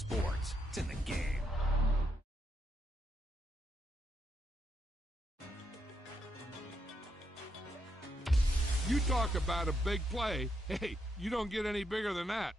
sports. It's in the game. You talk about a big play. Hey, you don't get any bigger than that.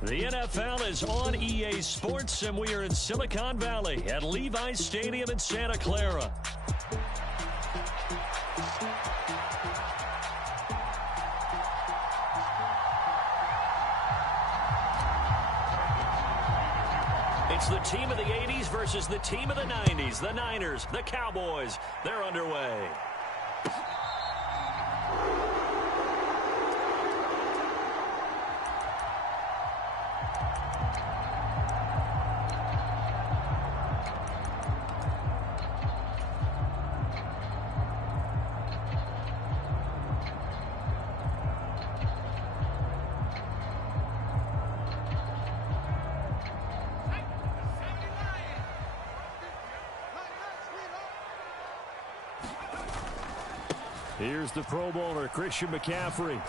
The NFL is on EA Sports, and we are in Silicon Valley at Levi's Stadium in Santa Clara. It's the team of the 80s versus the team of the 90s. The Niners, the Cowboys, they're underway. Here's the Pro Bowler, Christian McCaffrey.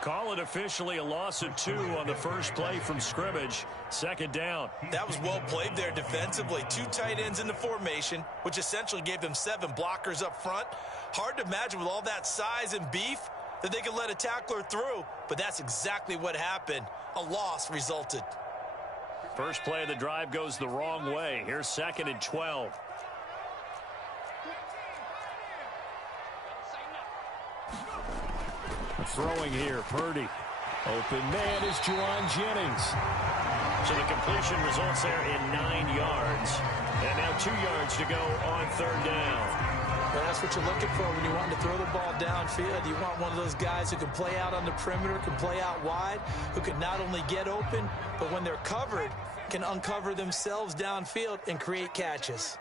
Call it officially a loss of 2 on the first play from scrimmage. Second down. That was well played there defensively. 2 tight ends in the formation, which essentially gave them 7 blockers up front. Hard to imagine with all that size and beef that they could let a tackler through, but that's exactly what happened. A loss resulted. First play of the drive goes the wrong way. Here's 2nd and 12. Throwing here, Purdy. Open man is Juwan Jennings. So the completion results there in 9 yards. And now 2 yards to go on 3rd down. Well, that's what you're looking for when you want to throw the ball downfield. You want one of those guys who can play out on the perimeter, can play out wide, who can not only get open, but when they're covered, can uncover themselves downfield and create catches.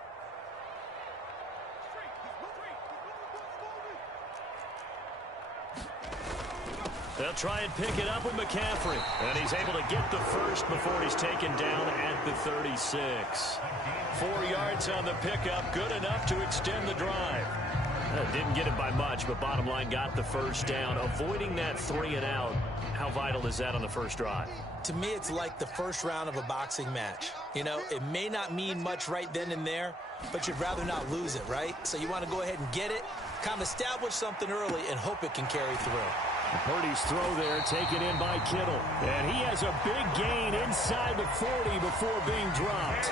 They'll try and pick it up with McCaffrey. And he's able to get the first before he's taken down at the 36. 4 yards on the pickup, good enough to extend the drive. Didn't get it by much, but bottom line got the first down. Avoiding that 3 and out, how vital is that on the first drive? To me, it's like the first round of a boxing match. You know, it may not mean much right then and there, but you'd rather not lose it, right? So you want to go ahead and get it, kind of establish something early, and hope it can carry through. Purdy's throw there taken in by Kittle. And he has a big gain inside the 40 before being dropped.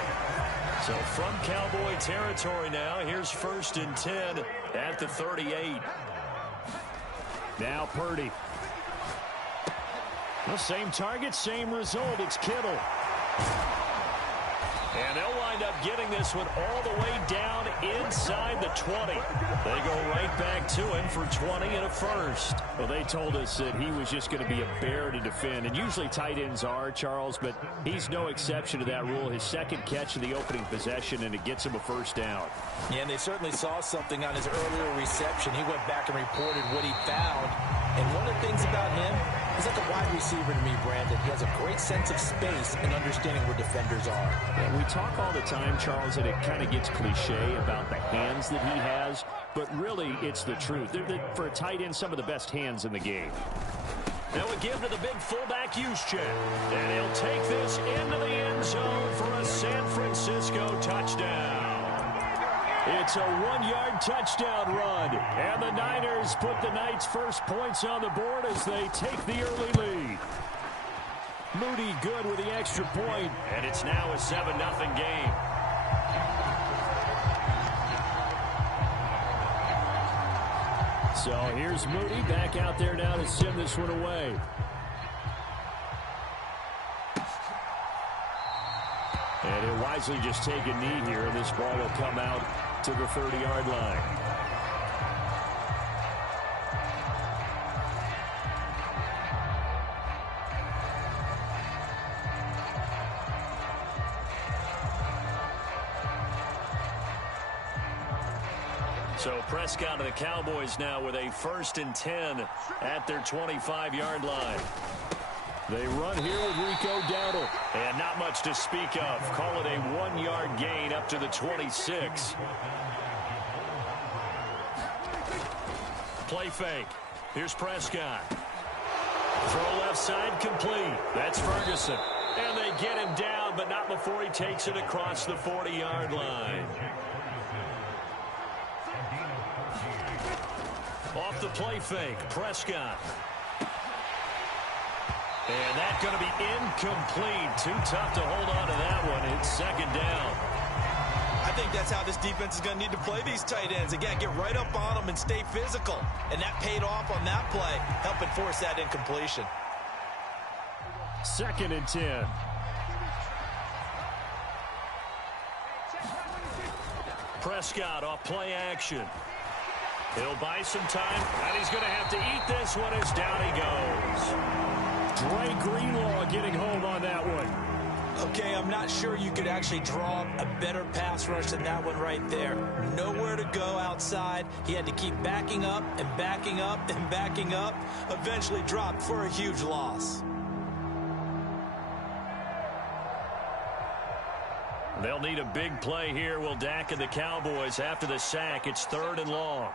So from Cowboy territory now, here's 1st and 10 at the 38. Now Purdy. The same target, same result. It's Kittle. And they'll wind up getting this one all the way down inside the 20. They go right back to him for 20 and a first. Well, they told us that he was just going to be a bear to defend. And usually tight ends are, Charles, but he's no exception to that rule. His second catch of the opening possession, and it gets him a first down. Yeah, and they certainly saw something on his earlier reception. He went back and reported what he found. And one of the things about him, he's like a wide receiver to me, Brandon. He has a great sense of space and understanding where defenders are. Yeah, we talk all the time, Charles, and it kind of gets cliche about the hands that he has, but really it's the truth. They're for a tight end, some of the best hands in the game. Now we give to the big fullback Juszczyk, and he'll take this into the end zone for a San Francisco touchdown. It's a 1-yard touchdown run, and the Niners put the Knights' first points on the board as they take the early lead. Moody good with the extra point, and it's now a 7-0 game. So here's Moody back out there now to send this one away. And he'll wisely just take a knee here, and this ball will come out to the 30-yard line. So Prescott of the Cowboys now with a 1st and 10 at their 25-yard line. They run here with Rico Dowdle. And not much to speak of. Call it a 1-yard gain up to the 26. Play fake. Here's Prescott. Throw left side complete. That's Ferguson. And they get him down, but not before he takes it across the 40-yard line. Off the play fake, Prescott. And that's going to be incomplete. Too tough to hold on to that one. It's 2nd down. I think that's how this defense is going to need to play these tight ends. Again, get right up on them and stay physical. And that paid off on that play, helping force that incompletion. 2nd and 10. Prescott off play action. He'll buy some time, and he's going to have to eat this one as down he goes. Dre Greenlaw getting home on that one. Okay, I'm not sure you could actually draw a better pass rush than that one right there. Nowhere to go outside. He had to keep backing up and backing up and backing up. Eventually dropped for a huge loss. They'll need a big play here, will Dak and the Cowboys. After the sack, it's 3rd and long.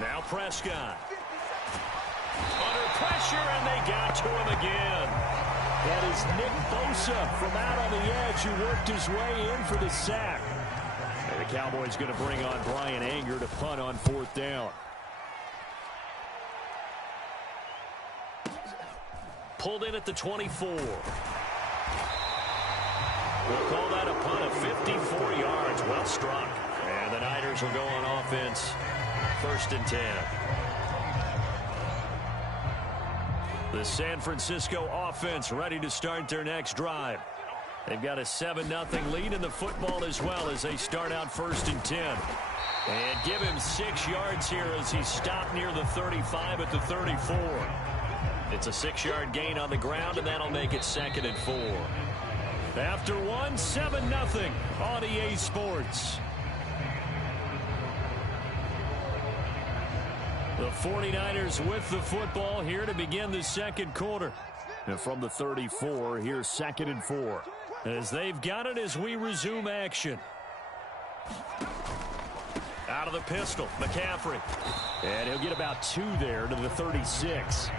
Now Prescott. Under pressure, and they got to him again. That is Nick Bosa from out on the edge who worked his way in for the sack. And the Cowboys going to bring on Brian Anger to punt on 4th down. Pulled in at the 24. We'll call that a punt of 54 yards. Well struck. And the Niners will go on offense. 1st and 10. The San Francisco offense ready to start their next drive. They've got a 7-0 lead in the football as well as they start out 1st and 10. And give him 6 yards here as he stopped near the 35 at the 34. It's a 6-yard gain on the ground, and that'll make it 2nd and 4. After 7-0 on EA Sports. The 49ers with the football here to begin the 2nd quarter. And from the 34, here's 2nd and 4. As they've got it as we resume action. Out of the pistol, McCaffrey. And he'll get about 2 there to the 36.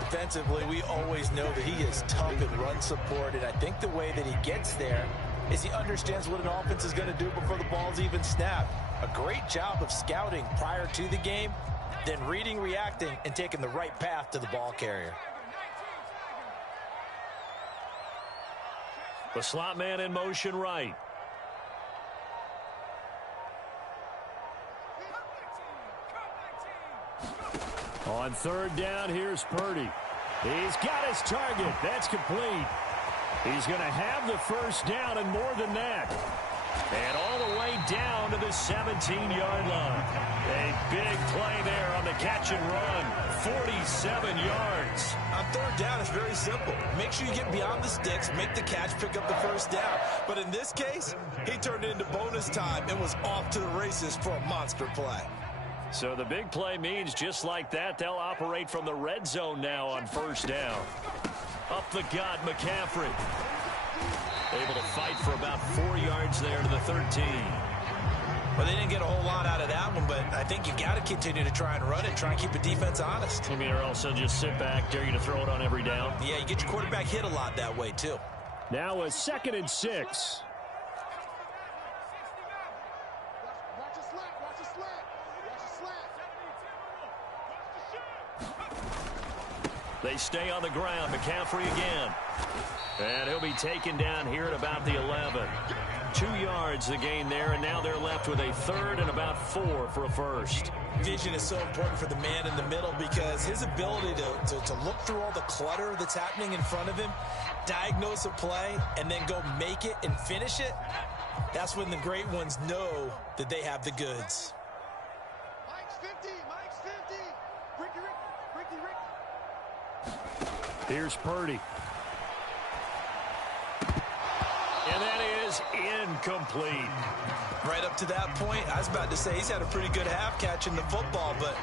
Defensively, we always know that he is tough in run support, and I think the way that he gets there is he understands what an offense is going to do before the ball's even snapped. A great job of scouting prior to the game, then reading, reacting, and taking the right path to the ball carrier. The slot man in motion right. On third down, here's Purdy. He's got his target. That's complete. He's going to have the first down and more than that. And all the way down to the 17-yard line. A big play there on the catch and run. 47 yards. On third down, it's very simple. Make sure you get beyond the sticks, make the catch, pick up the first down. But in this case, he turned it into bonus time and was off to the races for a monster play. So the big play means just like that, they'll operate from the red zone now on first down. Up the gut, McCaffrey. Able to fight for about 4 yards there to the 13. Well, they didn't get a whole lot out of that one, but I think you got to continue to try and run it, try and keep the defense honest. I mean, or else they'll just sit back, dare you to throw it on every down. Yeah, you get your quarterback hit a lot that way, too. Now a 2nd and 6. They stay on the ground. McCaffrey again. And he'll be taken down here at about the 11. 2 yards the gain there, and now they're left with a 3rd and about 4 for a first. Vision is so important for the man in the middle because his ability to look through all the clutter that's happening in front of him, diagnose a play, and then go make it and finish it, that's when the great ones know that they have the goods. Mike's 50, Mike's 50. Ricky. Here's Purdy. And that is incomplete. Right up to that point, I was about to say he's had a pretty good half catching the football, but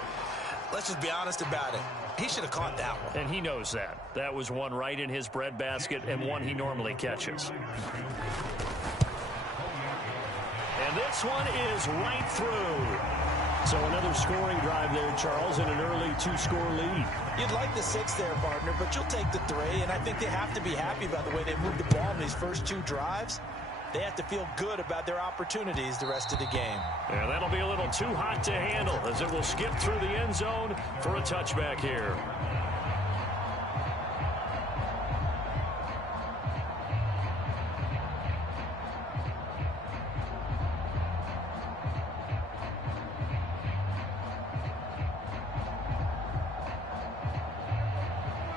let's just be honest about it. He should have caught that one. And he knows that. That was one right in his breadbasket and one he normally catches. And this one is right through. So another scoring drive there, Charles, and an early 2-score lead. You'd like the 6 there, partner, but you'll take the 3, and I think they have to be happy about the way they moved the ball in these first 2 drives. They have to feel good about their opportunities the rest of the game. Yeah, that'll be a little too hot to handle as it will skip through the end zone for a touchback here.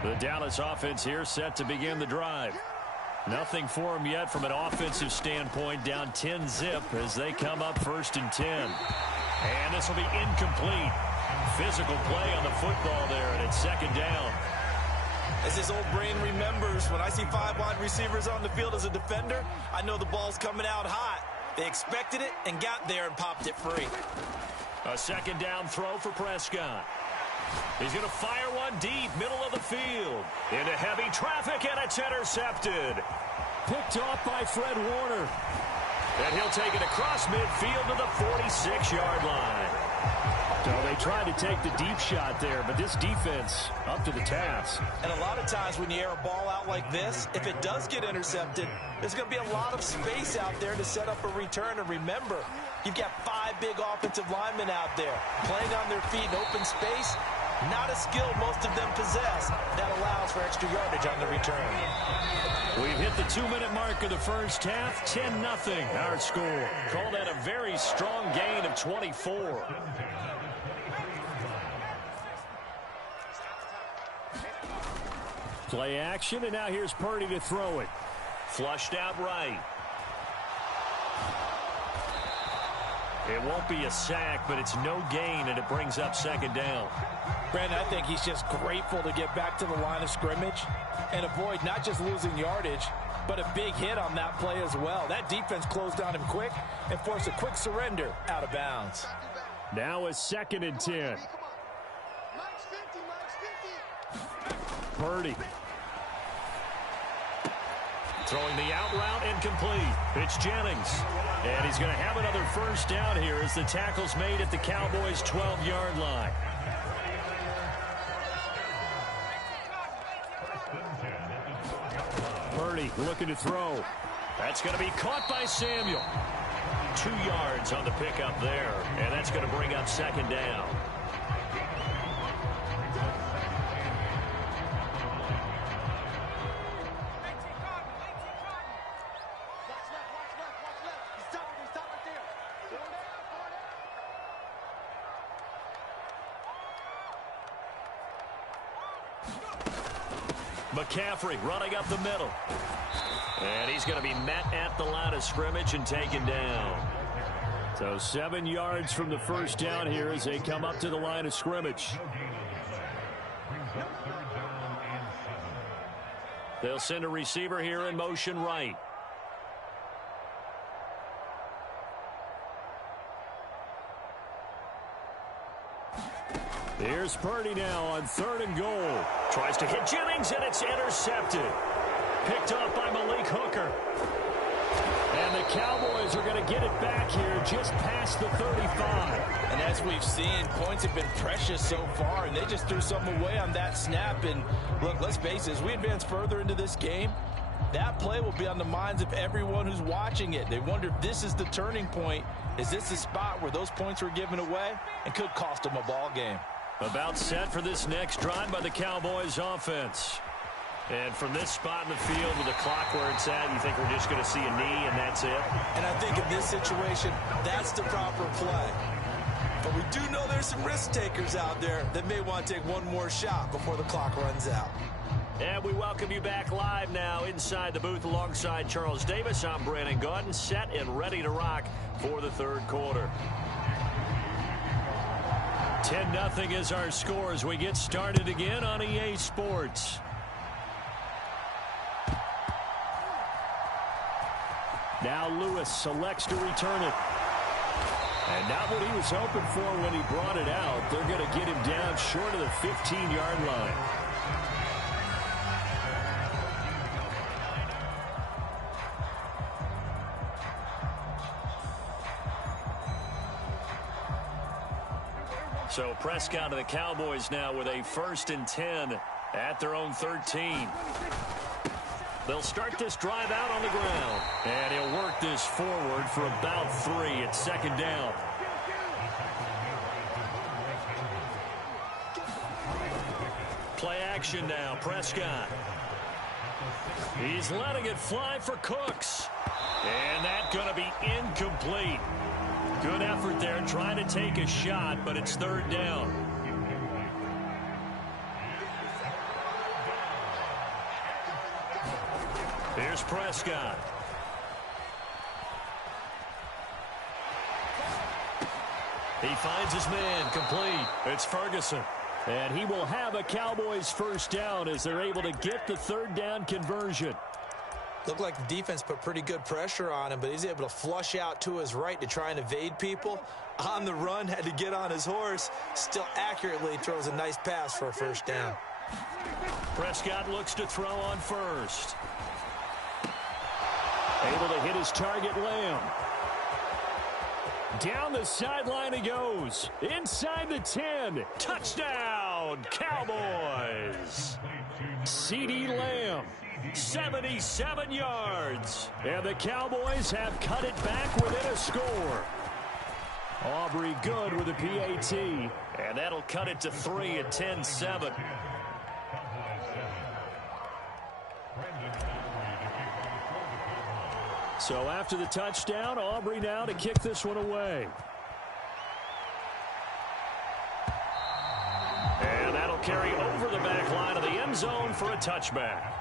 The Dallas offense here set to begin the drive. Nothing for them yet from an offensive standpoint, down 10-zip as they come up 1st and 10. And this will be incomplete. Physical play on the football there, and it's 2nd down. As his old brain remembers, when I see 5 wide receivers on the field as a defender, I know the ball's coming out hot. They expected it and got there and popped it free. A 2nd down throw for Prescott. He's going to fire one deep, middle of the field. Into heavy traffic, and it's intercepted. Picked off by Fred Warner. And he'll take it across midfield to the 46-yard line. So they tried to take the deep shot there, but this defense up to the task. And a lot of times when you air a ball out like this, if it does get intercepted, there's going to be a lot of space out there to set up a return. And remember, you've got 5 big offensive linemen out there playing on their feet in open space. Not a skill most of them possess. That allows for extra yardage on the return. We've hit the 2-minute mark of the first half. 10-0 our score. Call that a very strong gain of 24. Play action, and now here's Purdy to throw it. Flushed out right. It won't be a sack, but it's no gain, and it brings up 2nd down. Brandon, I think he's just grateful to get back to the line of scrimmage and avoid not just losing yardage, but a big hit on that play as well. That defense closed on him quick and forced a quick surrender out of bounds. Now a 2nd and 10. Mike's 50, Mike's 50. Purdy. Throwing the out route incomplete. It's Jennings. And he's going to have another first down here as the tackle's made at the Cowboys' 12-yard line. Purdy looking to throw. That's going to be caught by Samuel. 2 yards on the pickup there, and that's going to bring up 2nd down. McCaffrey running up the middle. And he's going to be met at the line of scrimmage and taken down. So 7 yards from the first down here as they come up to the line of scrimmage. They'll send a receiver here in motion right. Here's Purdy now on 3rd and goal. Tries to hit Jennings, and it's intercepted. Picked off by Malik Hooker. And the Cowboys are going to get it back here just past the 35. And as we've seen, points have been precious so far, and they just threw something away on that snap. And look, let's face it, as we advance further into this game, that play will be on the minds of everyone who's watching it. They wonder if this is the turning point. Is this the spot where those points were given away and could cost them a ball game? About set for this next drive by the Cowboys offense. And from this spot in the field with the clock where it's at, you think we're just going to see a knee and that's it? And I think in this situation, that's the proper play. But we do know there's some risk takers out there that may want to take one more shot before the clock runs out. And we welcome you back live now inside the booth alongside Charles Davis. I'm Brandon Gaudin, set and ready to rock for the third quarter. 10-0 is our score as we get started again on EA Sports. Now Lewis selects to return it. And not what he was hoping for when he brought it out. They're going to get him down short of the 15-yard line. So Prescott and the Cowboys now with a 1st and 10 at their own 13. They'll start this drive out on the ground. And he'll work this forward for about 3 at 2nd down. Play action now, Prescott. He's letting it fly for Cooks. And that's going to be incomplete. Good effort there trying to take a shot, but it's 3rd down. Here's Prescott. He finds his man, complete. It's Ferguson. And he will have a Cowboys 1st down as they're able to get the 3rd down conversion. Looked like the defense put pretty good pressure on him, but he's able to flush out to his right to try and evade people. On the run, had to get on his horse. Still accurately throws a nice pass for a 1st down. Prescott looks to throw on 1st. Able to hit his target, Lamb. Down the sideline he goes. Inside the 10. Touchdown, Cowboys. CeeDee Lamb. 77 yards. And the Cowboys have cut it back within a score. Aubrey good with a PAT. And that'll cut it to 3 at 10-7. So after the touchdown, Aubrey now to kick this one away. And that'll carry over the back line of the end zone for a touchback.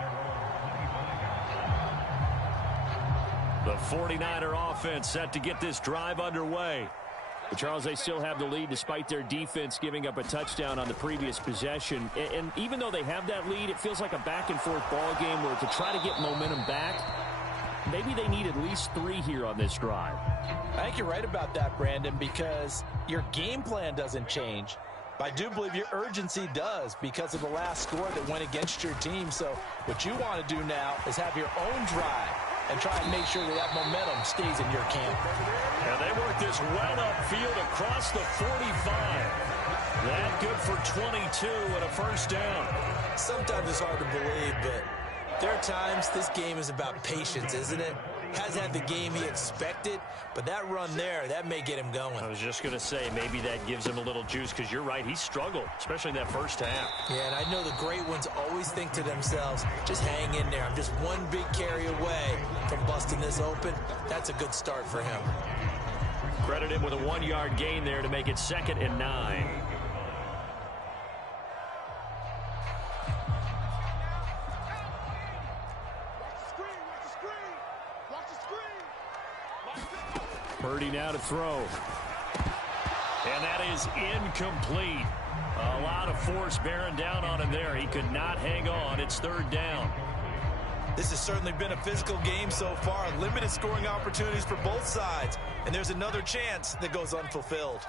The 49er offense set to get this drive underway. But Charles, they still have the lead despite their defense giving up a touchdown on the previous possession. And even though they have that lead, it feels like a back-and-forth ball game where to try to get momentum back, maybe they need at least 3 here on this drive. I think you're right about that, Brandon, because your game plan doesn't change. I do believe your urgency does because of the last score that went against your team. So what you want to do now is have your own drive and try and make sure that that momentum stays in your camp. And they work this well upfield across the 45. That good for 22 and a 1st down. Sometimes it's hard to believe, but there are times this game is about patience, isn't it? Hasn't had the game he expected, but that run there, that may get him going. I was just going to say, maybe that gives him a little juice because you're right, he struggled, especially in that 1st half. Yeah, and I know the great ones always think to themselves, just hang in there. I'm just one big carry away from busting this open. That's a good start for him. Credit him with a 1-yard gain there to make it 2nd and 9. Purdy now to throw. And that is incomplete. A lot of force bearing down on him there. He could not hang on. It's third down. This has certainly been a physical game so far. Limited scoring opportunities for both sides. And there's another chance that goes unfulfilled.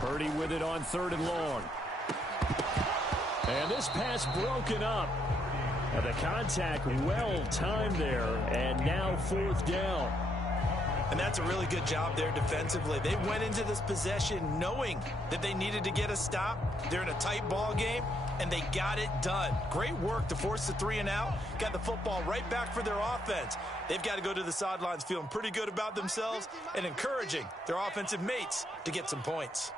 Purdy with it on 3rd and long. And this pass broken up. And the contact well timed there. And now 4th down. And that's a really good job there defensively. They went into this possession knowing that they needed to get a stop. They're in a tight ball game, and they got it done. Great work to force the 3 and out. Got the football right back for their offense. They've got to go to the sidelines feeling pretty good about themselves and encouraging their offensive mates to get some points.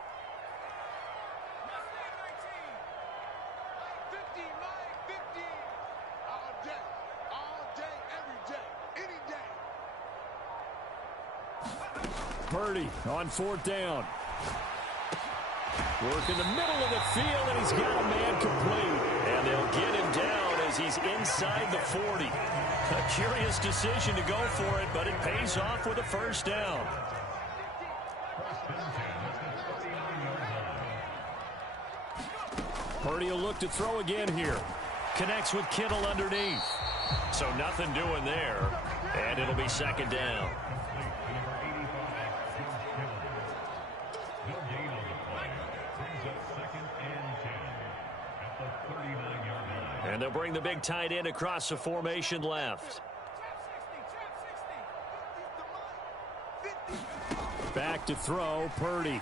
Purdy on 4th down. Work in the middle of the field, and he's got a man complete. And they'll get him down as he's inside the 40. A curious decision to go for it, but it pays off with a 1st down. Purdy will look to throw again here. Connects with Kittle underneath. So nothing doing there, and it'll be 2nd down. And they'll bring the big tight end across the formation left. Back to throw, Purdy.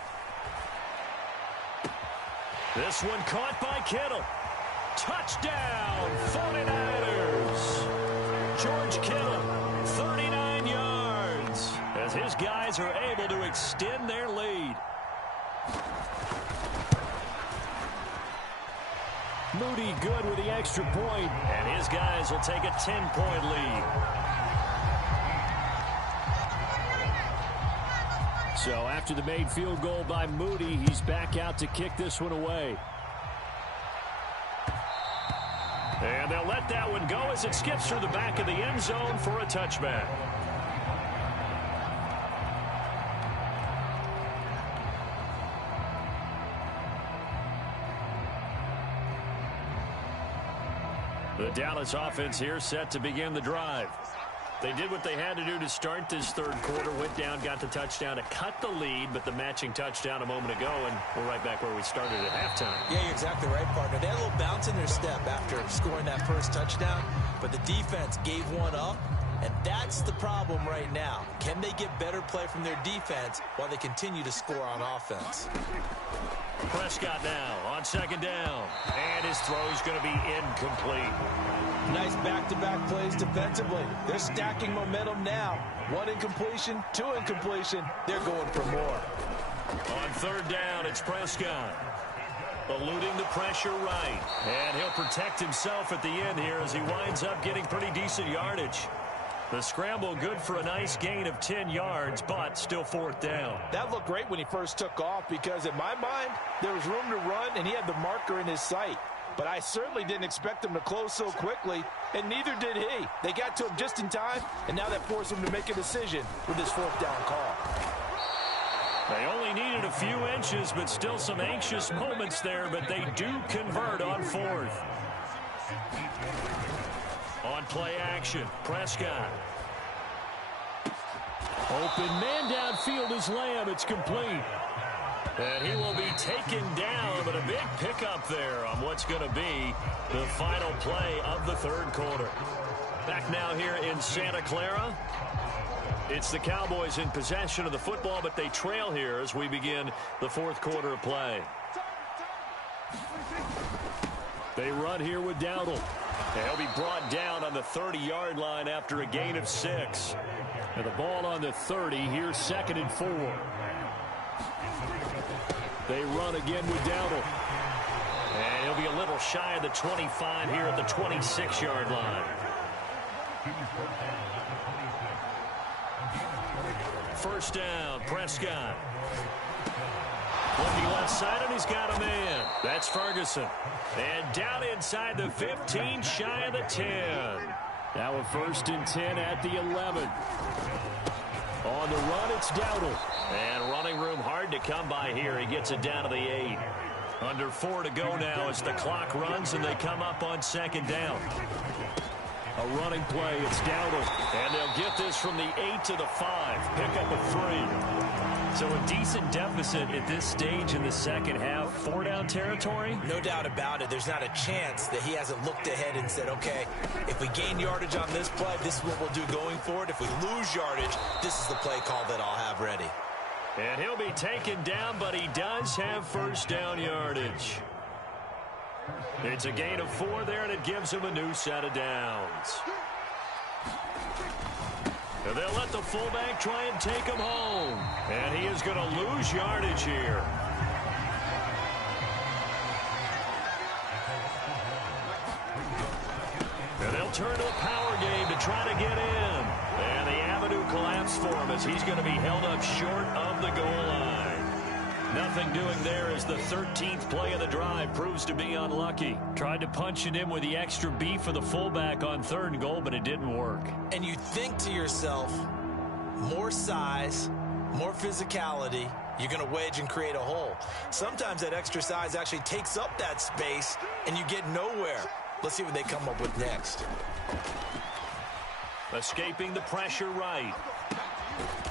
This one caught by Kittle. Touchdown, 49ers. George Kittle, 39 yards, as his guys are able to extend their lead. Moody good with the extra point, and his guys will take a 10-point lead. So after the made field goal by Moody, he's back out to kick this one away. And they'll let that one go as it skips through the back of the end zone for a touchback. The Dallas offense here set to begin the drive. They did what they had to do to start this 3rd quarter. Went down, got the touchdown to cut the lead, but the matching touchdown a moment ago, and we're right back where we started at halftime. Yeah, you're exactly right, partner. They had a little bounce in their step after scoring that first touchdown, but the defense gave one up, and that's the problem right now. Can they get better play from their defense while they continue to score on offense? Prescott now on 2nd down, and his throw is going to be incomplete. Nice back-to-back plays defensively. They're stacking momentum now. 1 incompletion, 2 incompletion. They're going for more. On 3rd down, it's Prescott. Eluding the pressure right. And he'll protect himself at the end here as he winds up getting pretty decent yardage. The scramble good for a nice gain of 10 yards, but still 4th down. That looked great when he first took off because in my mind, there was room to run and he had the marker in his sight. But I certainly didn't expect him to close so quickly, and neither did he. They got to him just in time, and now that forced him to make a decision with his 4th down call. They only needed a few inches, but still some anxious moments there, but they do convert on 4th. On play action, Prescott. Open man downfield is Lamb. It's complete. And he will be taken down, but a big pickup there on what's going to be the final play of the 3rd quarter. Back now here in Santa Clara. It's the Cowboys in possession of the football, but they trail here as we begin the 4th quarter of play. They run here with Dowdle. And he'll be brought down on the 30-yard line after a gain of 6. And the ball on the 30, here's 2nd and 4. They run again with Dowdle. And he'll be a little shy of the 25 here at the 26-yard line. First down, Prescott. Looking left side, and he's got a man. That's Ferguson. And down inside the 15, shy of the 10. Now a 1st and 10 at the 11. On the run, it's Dowdle. And running room hard to come by here. He gets it down to the 8. Under 4 to go now as the clock runs and they come up on 2nd down. A running play, it's Dowdle. And they'll get this from the 8 to the 5. Pick up a 3. So a decent deficit at this stage in the second half. 4-down territory? No doubt about it. There's not a chance that he hasn't looked ahead and said, okay, if we gain yardage on this play, this is what we'll do going forward. If we lose yardage, this is the play call that I'll have ready. And he'll be taken down, but he does have 1st down yardage. It's a gain of 4 there, and it gives him a new set of downs. And they'll let the fullback try and take him home. And he is going to lose yardage here. And they'll turn to a power game to try to get in. And the avenue collapsed for him as he's going to be held up short of the goal line. Nothing doing there as the 13th play of the drive proves to be unlucky. Tried to punch it in with the extra beef for the fullback on 3rd and goal, but it didn't work. And you think to yourself, more size, more physicality, you're going to wedge and create a hole. Sometimes that extra size actually takes up that space, and you get nowhere. Let's see what they come up with next. Escaping the pressure right.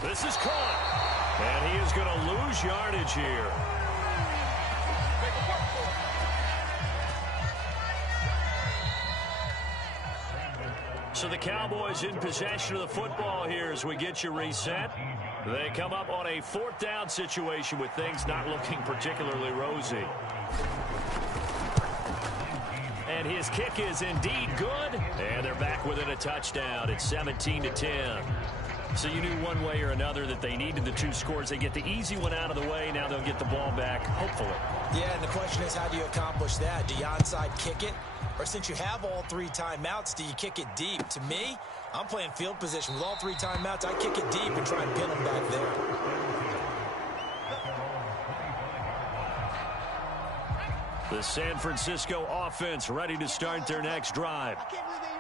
This is caught. And he is going to lose yardage here. So the Cowboys in possession of the football here as we get you reset. They come up on a 4th down situation with things not looking particularly rosy. And his kick is indeed good. And they're back within a touchdown. It's 17-10. So you knew one way or another that they needed the 2 scores. They get the easy one out of the way. Now they'll get the ball back, hopefully. Yeah, and the question is, how do you accomplish that? Do you onside kick it? Or since you have all 3 timeouts, do you kick it deep? To me, I'm playing field position. With all 3 timeouts, I kick it deep and try and pin them back there. The San Francisco offense ready to start their next drive.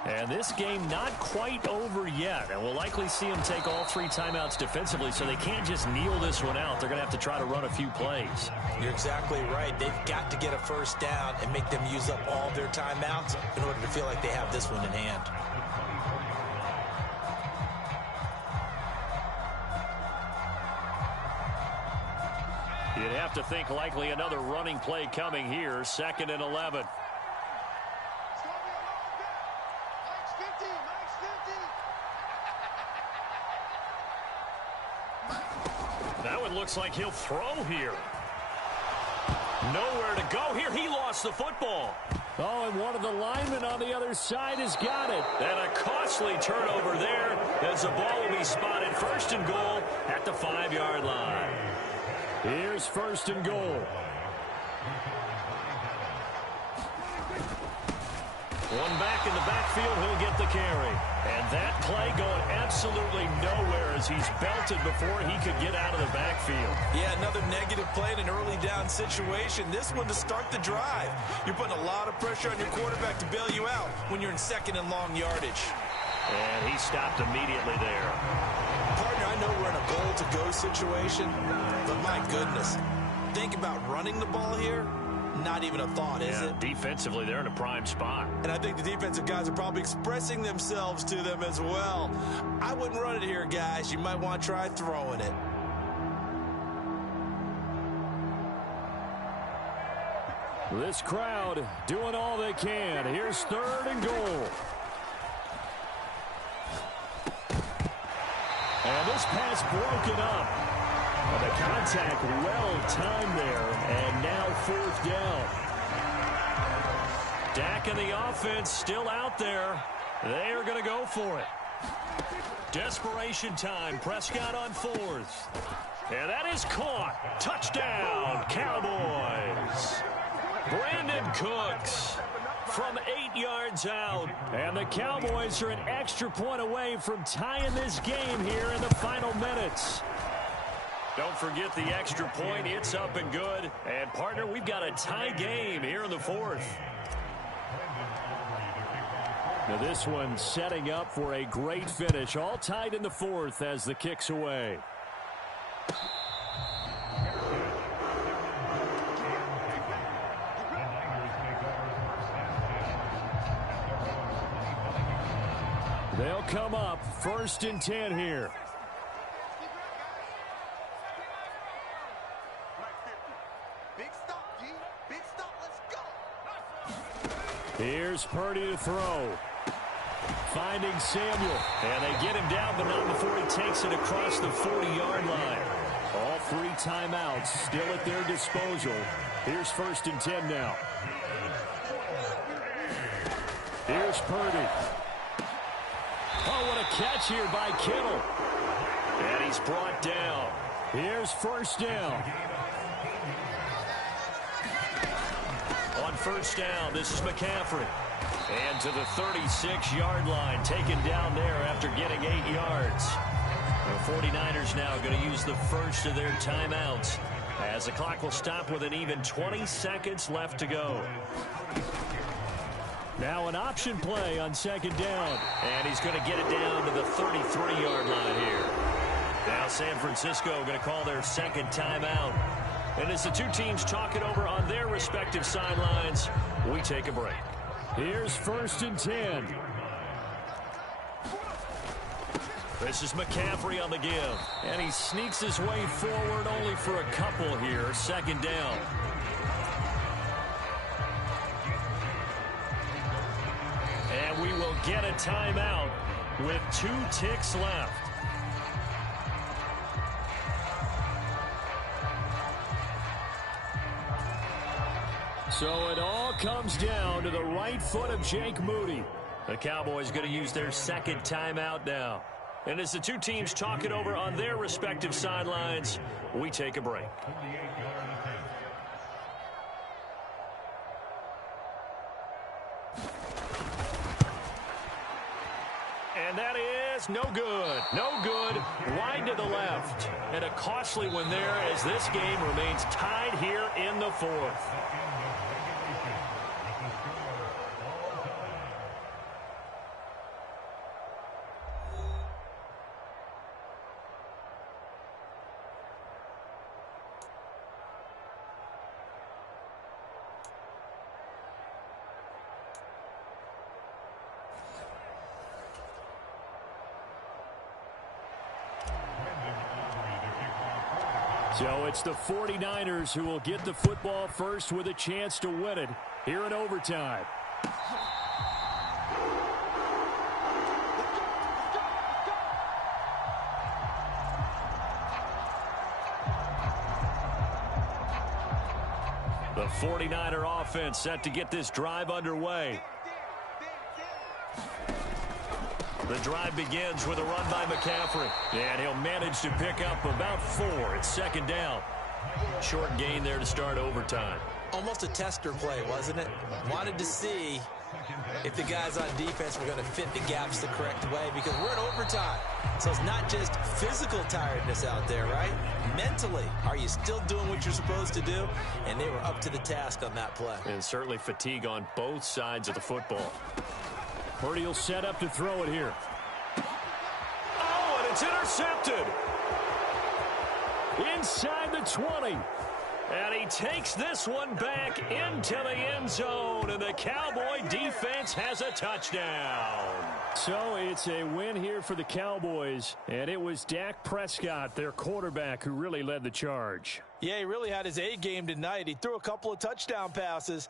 And this game not quite over yet. And we'll likely see them take all 3 timeouts defensively, so they can't just kneel this one out. They're going to have to try to run a few plays. You're exactly right. They've got to get a 1st down and make them use up all their timeouts in order to feel like they have this one in hand. You'd have to think likely another running play coming here. 2nd and 11. That one looks like he'll throw here. Nowhere to go here. He lost the football. Oh, and one of the linemen on the other side has got it. And a costly turnover there as the ball will be spotted 1st and goal at the 5-yard line. Here's 1st and goal. One back in the backfield, he'll get the carry. And that play going absolutely nowhere as he's belted before he could get out of the backfield. Yeah, another negative play in an early down situation. This one to start the drive. You're putting a lot of pressure on your quarterback to bail you out when you're in 2nd and long yardage. And he stopped immediately there. Partner, I know we're in a goal-to-go situation, but my goodness, think about running the ball here. Not even a thought, is it? Defensively, they're in a prime spot. And I think the defensive guys are probably expressing themselves to them as well. I wouldn't run it here, guys. You might want to try throwing it. This crowd doing all they can. Here's 3rd and goal. And this pass broken up. And the contact well timed there. And now 4th down. Dak and the offense still out there. They are going to go for it. Desperation time. Prescott on 4th. And that is caught. Touchdown, Cowboys. Brandon Cooks from 8 yards out. And the Cowboys are an extra point away from tying this game here in the final minutes. Don't forget the extra point. It's up and good. And, partner, we've got a tie game here in the 4th. Now this one setting up for a great finish. All tied in the fourth as the kick's away. They'll come up 1st and 10 here. Big stop, G. Big stop. Let's go. Here's Purdy to throw. Finding Samuel. And they get him down, but not before he takes it across the 40-yard line. All 3 timeouts still at their disposal. Here's 1st and 10 now. Here's Purdy. Oh, what a catch here by Kittle. And he's brought down. Here's 1st down. On 1st down, this is McCaffrey. And to the 36-yard line, taken down there after getting 8 yards. The 49ers now going to use the first of their timeouts as the clock will stop with an even 20 seconds left to go. Now an option play on 2nd down. And he's going to get it down to the 33-yard line here. Now San Francisco going to call their 2nd timeout. And as the 2 teams talk it over on their respective sidelines, we take a break. Here's 1st and 10. This is McCaffrey on the give. And he sneaks his way forward only for a couple here. 2nd down. And we will get a timeout with 2 ticks left. So it all comes down to the right foot of Jake Moody. The Cowboys going to use their 2nd timeout now. And as the 2 teams talk it over on their respective sidelines, we take a break. And that is no good. No good. Wide to the left. And a costly one there as this game remains tied here in the 4th. So it's the 49ers who will get the football first with a chance to win it here in overtime. The 49er offense set to get this drive underway. The drive begins with a run by McCaffrey. And he'll manage to pick up about 4. It's 2nd down. Short gain there to start overtime. Almost a tester play, wasn't it? Wanted to see if the guys on defense were going to fit the gaps the correct way, because we're in overtime. So it's not just physical tiredness out there, right? Mentally, are you still doing what you're supposed to do? And they were up to the task on that play. And certainly fatigue on both sides of the football. Purdy will set up to throw it here. Oh, and it's intercepted. Inside the 20. And he takes this one back into the end zone. And the Cowboy defense has a touchdown. So it's a win here for the Cowboys. And it was Dak Prescott, their quarterback, who really led the charge. Yeah, he really had his A game tonight. He threw a couple of touchdown passes.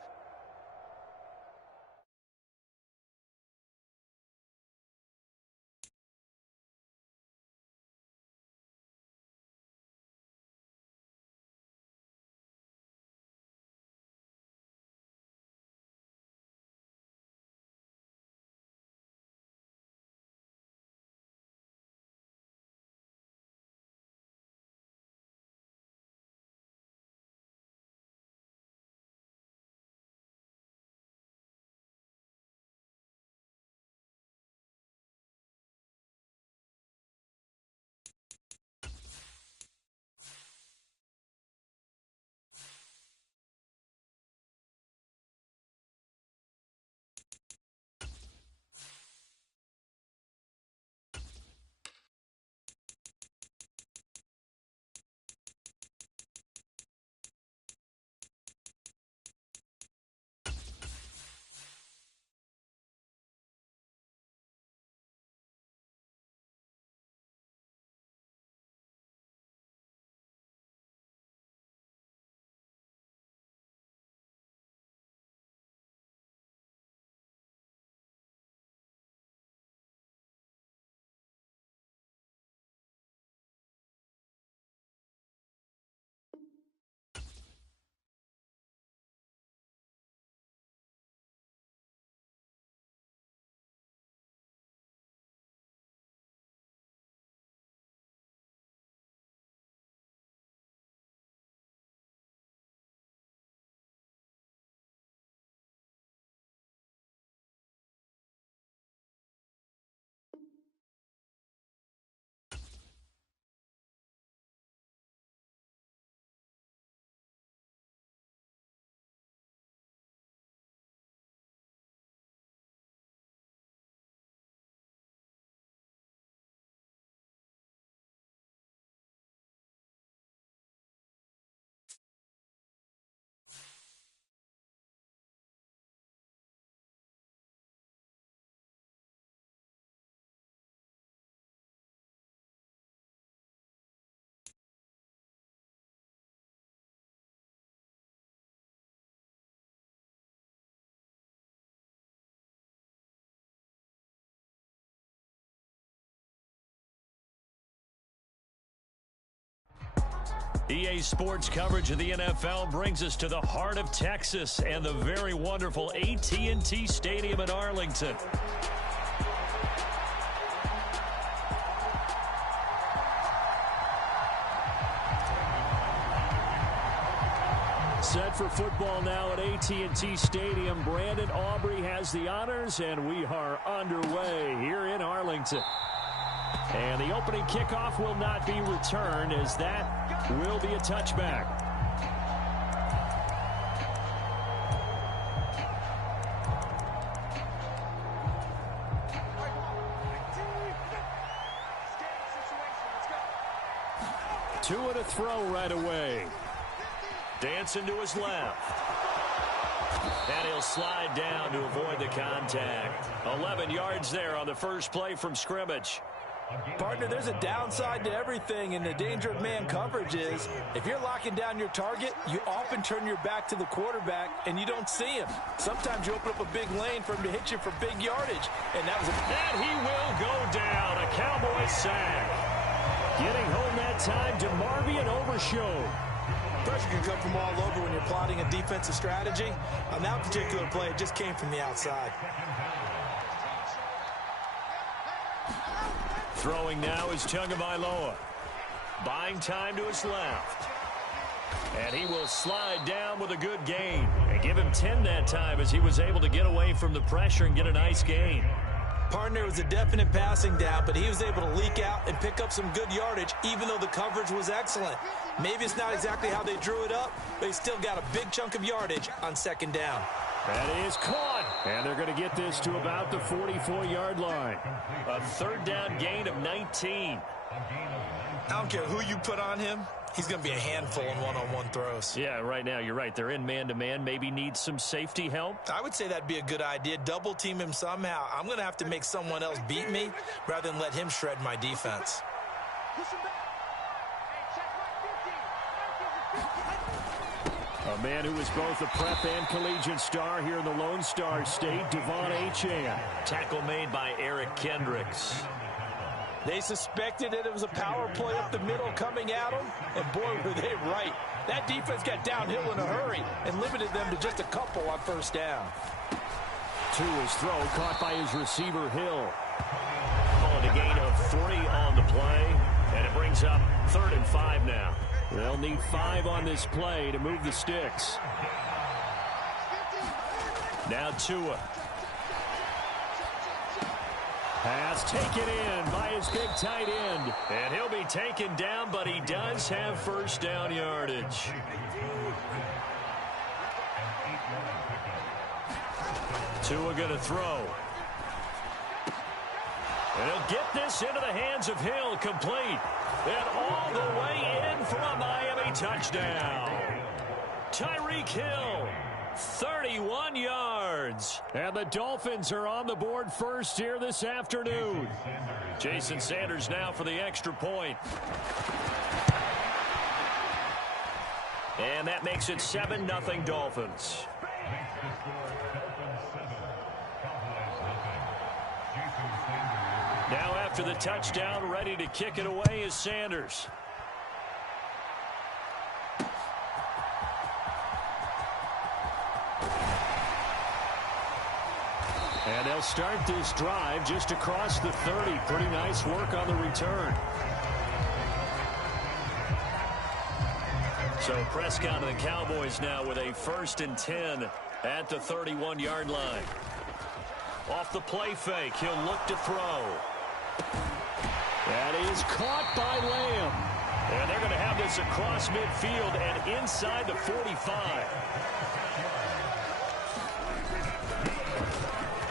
EA Sports coverage of the NFL brings us to the heart of Texas and the very wonderful AT&T Stadium in Arlington. Set for football now at AT&T Stadium. Brandon Aubrey has the honors, and we are underway here in Arlington. And the opening kickoff will not be returned, as that will be a touchback. Two and a throw right away. Dancing to his left. And he'll slide down to avoid the contact. 11 yards there on the first play from scrimmage. Partner, there's a downside to everything, and the danger of man coverage is if you're locking down your target, you often turn your back to the quarterback and you don't see him. Sometimes you open up a big lane for him to hit you for big yardage, and and he will go down. A Cowboy sack. Getting home that time to Marvian Overshow. Pressure can come from all over when you're plotting a defensive strategy. On that particular play, it just came from the outside. Throwing now is Tagovailoa. Buying time to his left. And he will slide down with a good gain. And give him 10 that time as he was able to get away from the pressure and get a nice gain. Partner, was a definite passing down, but he was able to leak out and pick up some good yardage, even though the coverage was excellent. Maybe it's not exactly how they drew it up, but he still got a big chunk of yardage on second down. That is caught. And they're going to get this to about the 44-yard line. A third down gain of 19. I don't care who you put on him. He's going to be a handful in one-on-one throws. Yeah, right now, you're right. They're in man-to-man. Maybe need some safety help. I would say that'd be a good idea. Double team him somehow. I'm going to have to make someone else beat me rather than let him shred my defense. A man who is both a prep and collegiate star here in the Lone Star State, Devon Achane. Tackle made by Eric Kendricks. They suspected that it was a power play up the middle coming at them, and boy, were they right. That defense got downhill in a hurry and limited them to just a couple on first down. To his throw, caught by his receiver, Hill. Calling a gain of 40 on the play, and it brings up 3rd and 5 now. They'll need 5 on this play to move the sticks. Now Tua. Pass taken in by his big tight end. And he'll be taken down, but he does have first down yardage. Tua going to throw. And he'll get this into the hands of Hill, complete. And all the way in for a Miami touchdown. Tyreek Hill. 31 yards. And the Dolphins are on the board first here this afternoon. Jason Sanders now for the extra point. And that makes it 7-0 Dolphins. Now after the touchdown, ready to kick it away is Sanders. And they'll start this drive just across the 30. Pretty nice work on the return. So Prescott and the Cowboys now with a 1st and 10 at the 31-yard line. Off the play fake, he'll look to throw. That is caught by Lamb. And they're going to have this across midfield and inside the 45.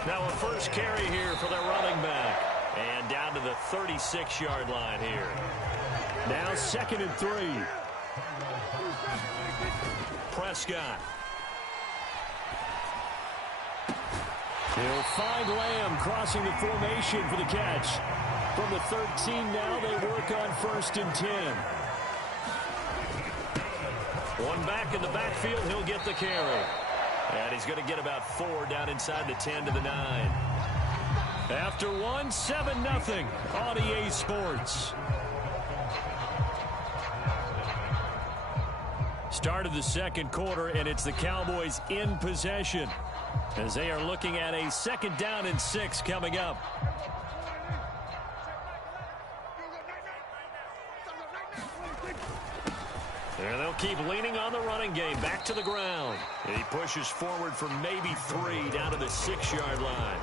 Now a first carry here for their running back. And down to the 36-yard line here. Now 2nd and 3. Prescott. He'll find Lamb crossing the formation for the catch. From the 13 now, they work on 1st and 10. One back in the backfield, he'll get the carry. And he's going to get about 4 down inside the 10 to the 9. After 1, 7-0 on EA Sports. Start of the second quarter, and it's the Cowboys in possession as they are looking at a 2nd down and 6 coming up. There they'll keep leaning on the running game. Back to the ground. And he pushes forward for maybe 3 down to the 6-yard line.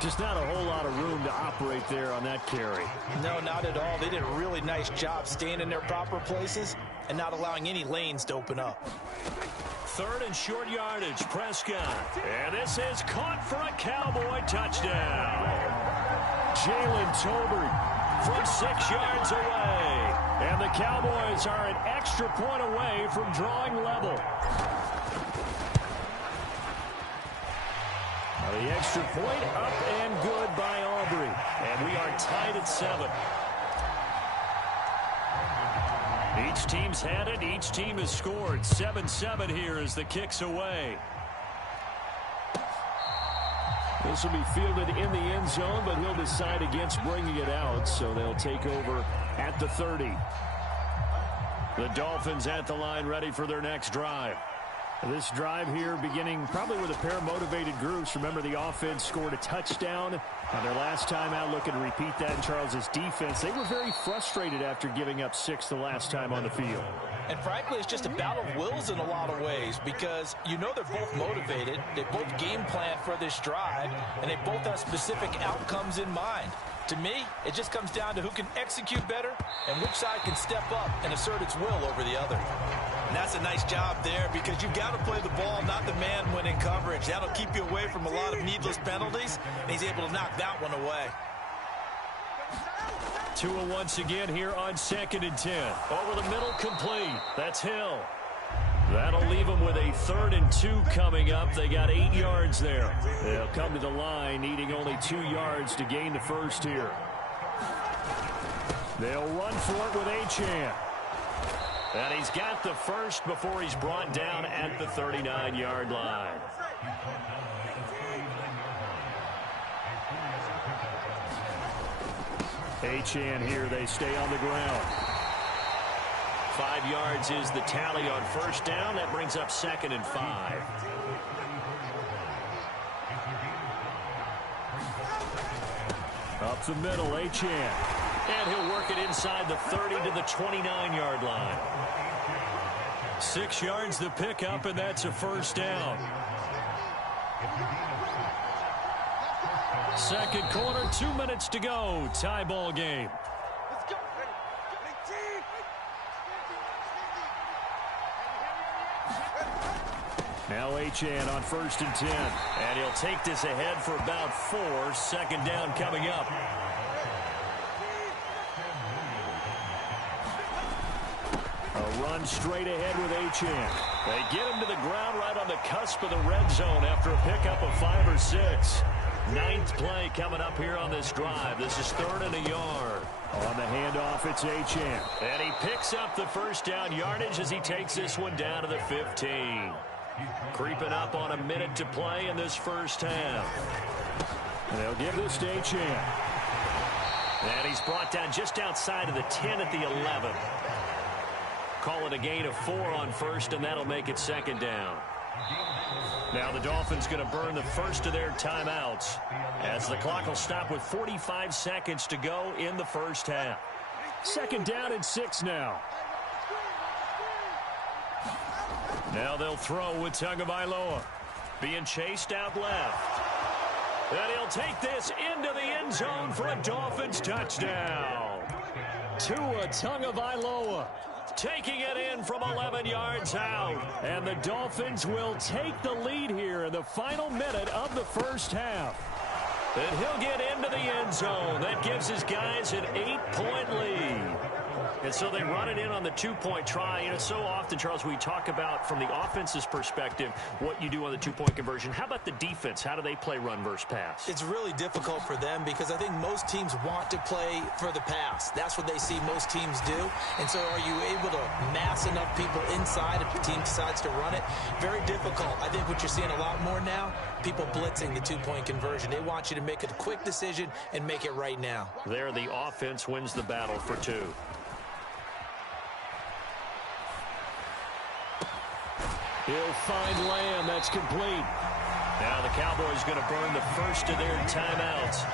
Just not a whole lot of room to operate there on that carry. No, not at all. They did a really nice job staying in their proper places and not allowing any lanes to open up. 3rd and short yardage, Prescott. And this is caught for a Cowboy touchdown. Jalen Tolbert from 6 yards away. And the Cowboys are an extra point away from drawing level. The extra point up and good by Aubrey. And we are tied at 7. Each team's had it. Each team has scored. 7-7 here as the kick's away. This will be fielded in the end zone, but he'll decide against bringing it out, so they'll take over at the 30. The Dolphins at the line ready for their next drive. This drive here beginning probably with a pair of motivated groups. Remember, the offense scored a touchdown on their last time out, looking to repeat that in Charles's defense. They were very frustrated after giving up 6 the last time on the field. And frankly, it's just a battle of wills in a lot of ways because you know they're both motivated. They both game plan for this drive, and they both have specific outcomes in mind. To me, it just comes down to who can execute better and which side can step up and assert its will over the other. And that's a nice job there because you've got to play the ball, not the man when in coverage. That'll keep you away from a lot of needless penalties, and he's able to knock that one away. Tua once again here on 2nd and 10. Over the middle, complete. That's Hill. That'll leave them with a 3rd and 2 coming up. They got 8 yards there. They'll come to the line needing only 2 yards to gain the first here. They'll run for it with Achane. And he's got the first before he's brought down at the 39-yard line. Achane here. They stay on the ground. 5 yards is the tally on 1st down. That brings up 2nd and 5. Up the middle, Achane. And he'll work it inside the 30 to the 29-yard line. 6 yards the pickup, and that's a 1st down. Second quarter, 2 minutes to go. Tie ball game. Now Achane on 1st and 10. And he'll take this ahead for about 4. 2nd down coming up. A run straight ahead with Achane. They get him to the ground right on the cusp of the red zone after a pickup of 5 or 6. 9th play coming up here on this drive. This is 3rd and a yard. On the handoff, it's Achane. And he picks up the 1st down yardage as he takes this one down to the 15. Creeping up on a minute to play in this 1st half. And they'll give this to Achane. And he's brought down just outside of the 10 at the 11. Call it a gain of 4 on 1st, and that'll make it 2nd down. Now the Dolphins going to burn the first of their timeouts as the clock will stop with 45 seconds to go in the 1st half. 2nd down and 6 now. Now they'll throw with Tagovailoa. Being chased out left. And he'll take this into the end zone for a Dolphins touchdown. Tua Tagovailoa taking it in from 11 yards out. And the Dolphins will take the lead here in the final minute of the 1st half. And he'll get into the end zone. That gives his guys an 8-point lead. And so they run it in on the 2-point try. You know, so often, Charles, we talk about from the offense's perspective what you do on the 2-point conversion. How about the defense? How do they play run versus pass? It's really difficult for them because I think most teams want to play for the pass. That's what they see most teams do. And so are you able to mass enough people inside if the team decides to run it? Very difficult. I think what you're seeing a lot more now, people blitzing the 2-point conversion. They want you to make a quick decision and make it right now. There, the offense wins the battle for 2. He'll find Lamb. That's complete. Now the Cowboys going to burn the first of their timeouts,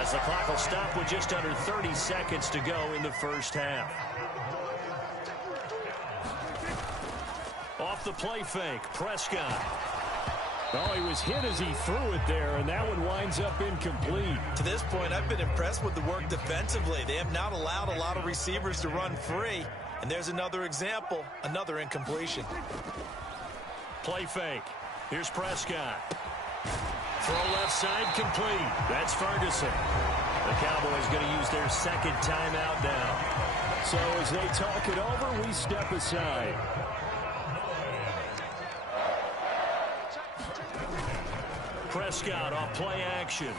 as the clock will stop with just under 30 seconds to go in the first half. Off the play fake, Prescott. Oh, he was hit as he threw it there, and that one winds up incomplete. To this point, I've been impressed with the work defensively. They have not allowed a lot of receivers to run free. And there's another example, another incompletion. Play fake. Here's Prescott. Throw left side complete. That's Ferguson. The Cowboys going to use their second timeout now. So as they talk it over, we step aside. Prescott off play action.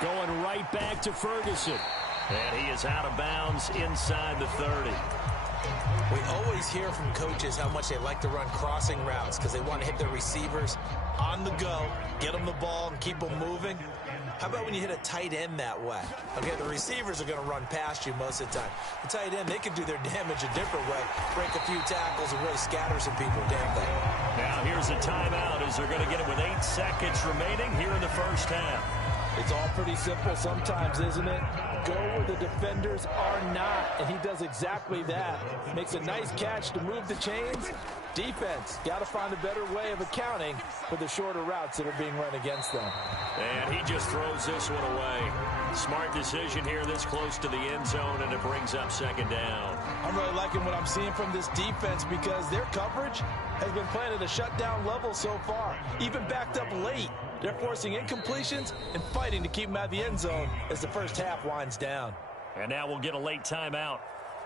Going right back to Ferguson. And he is out of bounds inside the 30. We always hear from coaches how much they like to run crossing routes because they want to hit their receivers on the go, get them the ball, and keep them moving. How about when you hit a tight end that way? Okay, the receivers are going to run past you most of the time. The tight end, they can do their damage a different way, break a few tackles and really scatter some people, damn thing. Now here's a timeout as they're going to get it with 8 seconds remaining here in the first half. It's all pretty simple sometimes, isn't it? Go where the defenders are not, and he does exactly that. Makes a nice catch to move the chains. Defense, got to find a better way of accounting for the shorter routes that are being run against them. And he just throws this one away. Smart decision here this close to the end zone, and it brings up second down. I'm really liking what I'm seeing from this defense because their coverage has been playing at a shutdown level so far. Even backed up late, they're forcing incompletions and fighting to keep them out of the end zone as the first half winds down. And now we'll get a late timeout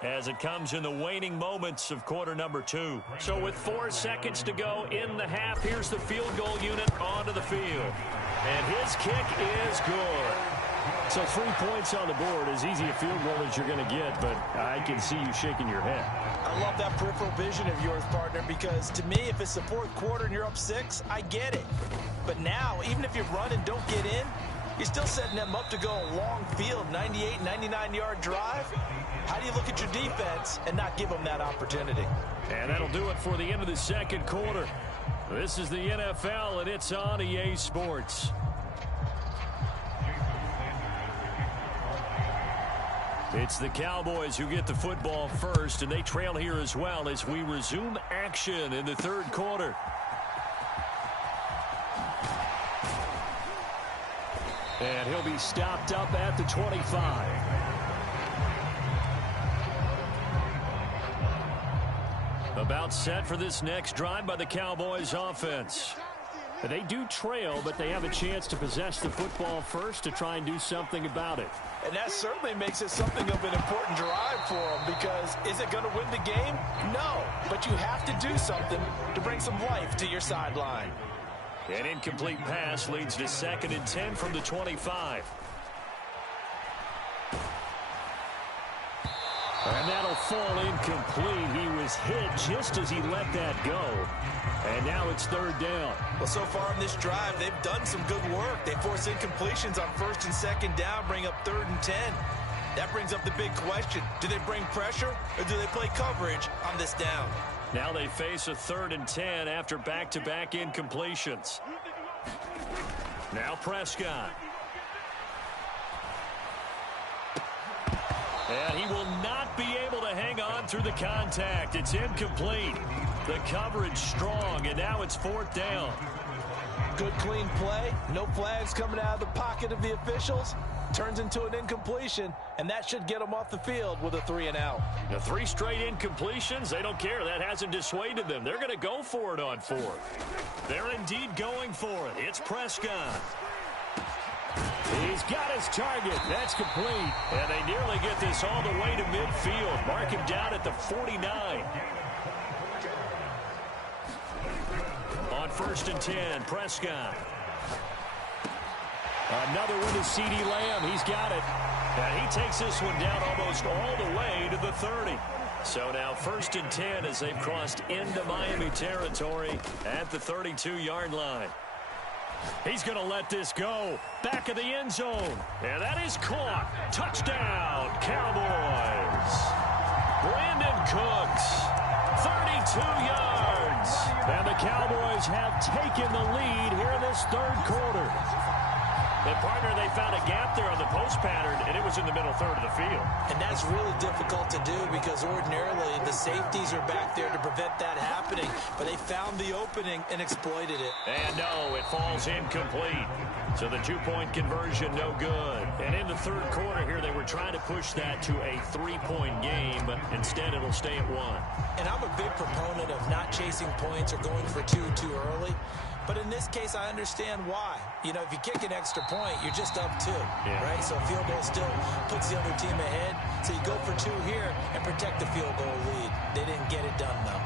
as it comes in the waning moments of quarter number 2. So with 4 seconds to go in the half, here's the field goal unit onto the field. And his kick is good. So 3 points on the board, as easy a field goal as you're going to get, but I can see you shaking your head. I love that peripheral vision of yours, partner, because to me, if it's the fourth quarter and you're up 6, I get it. But now, even if you run and don't get in, you're still setting them up to go a long field, 98, 99-yard drive. How do you look at your defense and not give them that opportunity? And that'll do it for the end of the second quarter. This is the NFL, and it's on EA Sports. It's the Cowboys who get the football first, and they trail here as well as we resume action in the third quarter. And he'll be stopped up at the 25. About set for this next drive by the Cowboys offense. They do trail, but they have a chance to possess the football first to try and do something about it. And that certainly makes it something of an important drive for them because is it going to win the game? No, but you have to do something to bring some life to your sideline. An incomplete pass leads to 2nd and 10 from the 25. And that'll fall incomplete. He was hit just as he let that go. And now it's 3rd down. Well, so far in this drive, they've done some good work. They force incompletions on 1st and 2nd down, bring up 3rd and 10. That brings up the big question. Do they bring pressure or do they play coverage on this down? Now they face a 3rd and 10 after back-to-back incompletions. Now Prescott. And he will not be able to hang on through the contact. It's incomplete. The coverage strong, and now it's 4th down. Good, clean play. No flags coming out of the pocket of the officials. Turns into an incompletion, and that should get them off the field with a 3 and out. Now 3 straight incompletions, they don't care. That hasn't dissuaded them. They're going to go for it on 4th. They're indeed going for it. It's Prescott. He's got his target. That's complete. And they nearly get this all the way to midfield. Mark him down at the 49. On 1st and 10, Prescott. Another one to C.D. Lamb. He's got it. And he takes this one down almost all the way to the 30. So now 1st and 10 as they've crossed into Miami territory at the 32-yard line. He's going to let this go. Back of the end zone. And that is caught. Touchdown, Cowboys. Brandon Cooks, 32 yards. Cowboys have taken the lead here in this third quarter. And, partner, they found a gap there on the post pattern, and it was in the middle third of the field. And that's really difficult to do because ordinarily the safeties are back there to prevent that happening. But they found the opening and exploited it. And no, it falls incomplete. So the two-point conversion, no good. And in the third quarter here, they were trying to push that to a three-point game, but instead it'll stay at one. And I'm a big proponent of not chasing points or going for two too early. But in this case, I understand why. You know, if you kick an extra point, you're just up two, right? So a field goal still puts the other team ahead. So you go for two here and protect the field goal lead. They didn't get it done, though.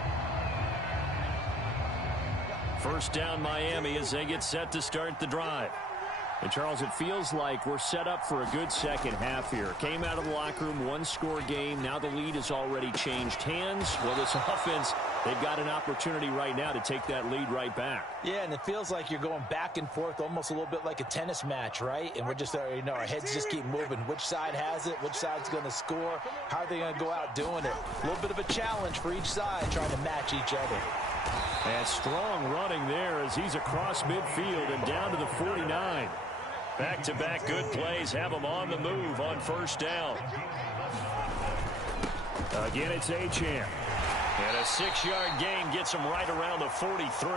First down, Miami, as they get set to start the drive. And, Charles, it feels like we're set up for a good second half here. Came out of the locker room, one-score game. Now the lead has already changed hands. Well, this offense, they've got an opportunity right now to take that lead right back. Yeah, and it feels like you're going back and forth almost a little bit like a tennis match, right? And we're just, you know, our heads just keep moving. Which side has it? Which side's going to score? How are they going to go out doing it? A little bit of a challenge for each side trying to match each other. And strong running there as he's across midfield and down to the 49. Back-to-back good plays have him on the move on first down. Again, it's Achane. And a 6-yard gain gets him right around the 43.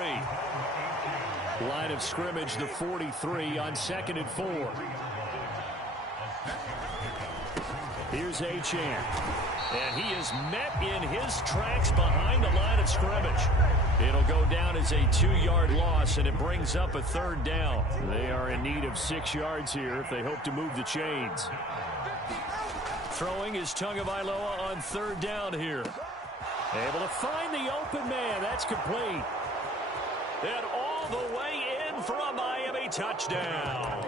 Line of scrimmage, the 43 on 2nd and 4. Here's Achane. And he is met in his tracks behind the line of scrimmage. It'll go down as a 2-yard loss, and it brings up a third down. They are in need of 6 yards here if they hope to move the chains. Throwing is Tagovailoa on third down here. Able to find the open man. That's complete. And all the way in for a Miami touchdown.